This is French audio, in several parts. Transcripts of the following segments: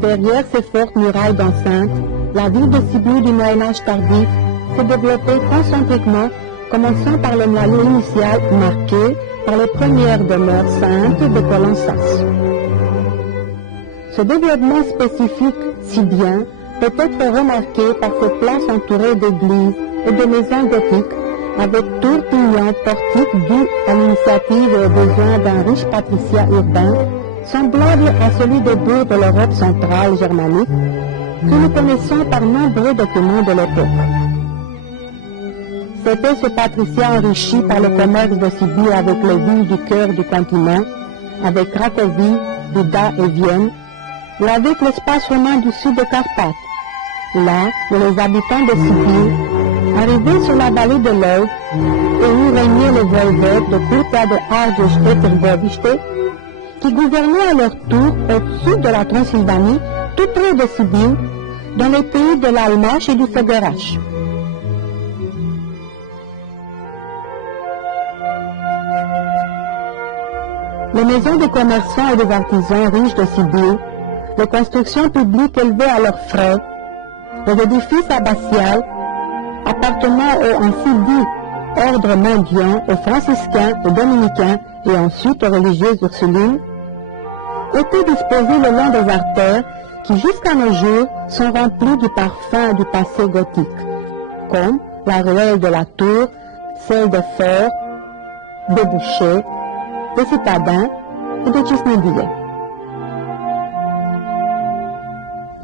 Derrière ces fortes murailles d'enceinte, la ville de Sibiu du Moyen-Âge tardif s'est développée concentriquement, commençant par le noyau initial marqué par les premières demeures saintes de Colonsas. Ce développement spécifique sibien peut être remarqué par ses places entourées d'églises et de maisons gothiques avec tours, pignons, portiques dus à l'initiative et aux besoins d'un riche patricien urbain semblable à celui des bourgs de l'Europe centrale germanique que nous connaissons par nombreux documents de l'époque. C'était ce patricien enrichi par le commerce de Sibiu avec les villes du cœur du continent, avec Cracovie, Buda et Vienne, ou avec l'espace romain du sud de Carpates, là où les habitants de Sibiu, arrivés sur la vallée de l'Oeuvre, et où régnaient les voïvodes de Kurta de Argeș et Târgoviște, qui gouvernaient à leur tour au-dessus de la Transylvanie, tout près de Sibiu, dans les pays de l'Almash et du Făgăraș. Les maisons des commerçants et des artisans riches de Sibiu, les constructions publiques élevées à leurs frais, les édifices abbatiales appartenant aux ainsi dit ordres mendiants, aux franciscains, aux dominicains et ensuite aux religieuses ursulines, étaient disposés le long des artères qui jusqu'à nos jours sont remplies du parfum du passé gothique, comme la ruelle de la Tour, celle des forts, des bouchers, des citadins et des Cisnedillais.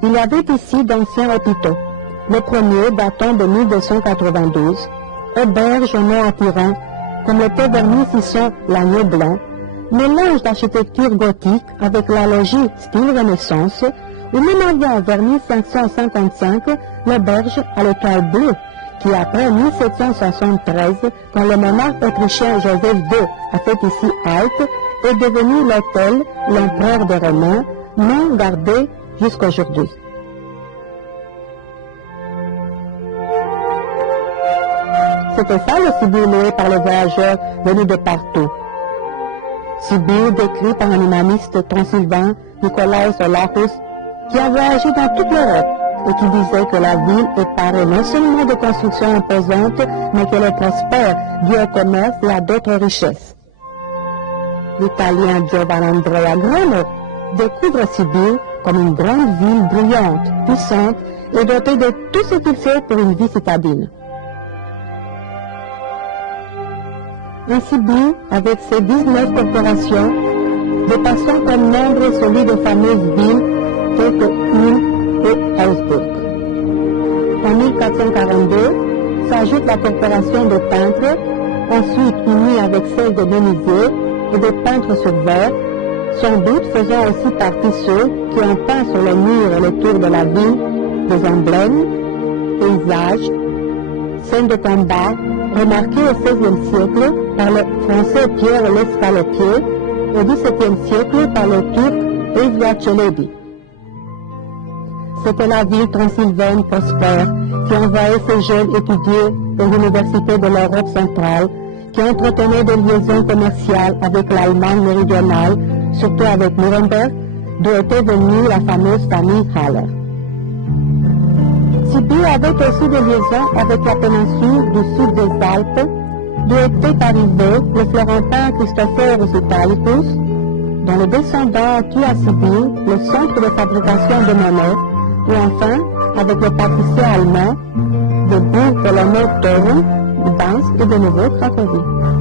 Il y avait ici d'anciens hôpitaux, le premier datant de 1292, auberges au nom attirant, comme l'était vernis ici l'agneau blanc, mélange d'architecture gothique avec la logis style Renaissance, ou même avant vers 1555 l'auberge à l'étoile bleue, qui après 1773, quand le monarque autrichien Joseph II a fait ici halte, est devenu l'hôtel l'empereur des Romains, non gardé jusqu'aujourd'hui. C'était ça le Sibiu loué par les voyageurs venus de partout. Sibiu décrit par un humaniste transylvain, Nicolaus Olahus, qui a voyagé dans toute l'Europe et qui disait que la ville est parée non seulement de constructions imposantes, mais qu'elle est prospère due au commerce et à d'autres richesses. L'Italien Giovanni Andrea Gromo découvre Sibiu comme une grande ville brillante, puissante et dotée de tout ce qu'il faut pour une vie citadine. Un Sibiu, avec ses 19 corporations, dépassant comme nombre celui des fameuses villes telles que Ulm et Augsbourg. En 1442, s'ajoute la corporation des peintres, ensuite unie avec celle des menuisiers et des peintres sur verre, sans doute faisant aussi partie ceux qui ont peint sur les murs et les tours de la ville des emblèmes, paysages, scènes de combat, remarquées au XVIe siècle par le français Pierre Lescalopier et au XVIIe siècle par le turc Evliya Çelebi. C'était la ville transylvaine prospère qui envoyait ses jeunes étudier aux universités de l'Europe centrale, qui entretenait des liaisons commerciales avec l'Allemagne méridionale, surtout avec Nuremberg, d'où était venue la fameuse famille Haller. Sibiu avait aussi des liaisons avec la péninsule du sud des Alpes, d'où était arrivé le Florentin Christophorus Italicus, dont les descendants ont eu à Sibiu le centre de fabrication de monnaie, ou enfin avec le patricien allemand de Bourg-Polono-Toruń, Gdańsk et de nouveau Cracovie.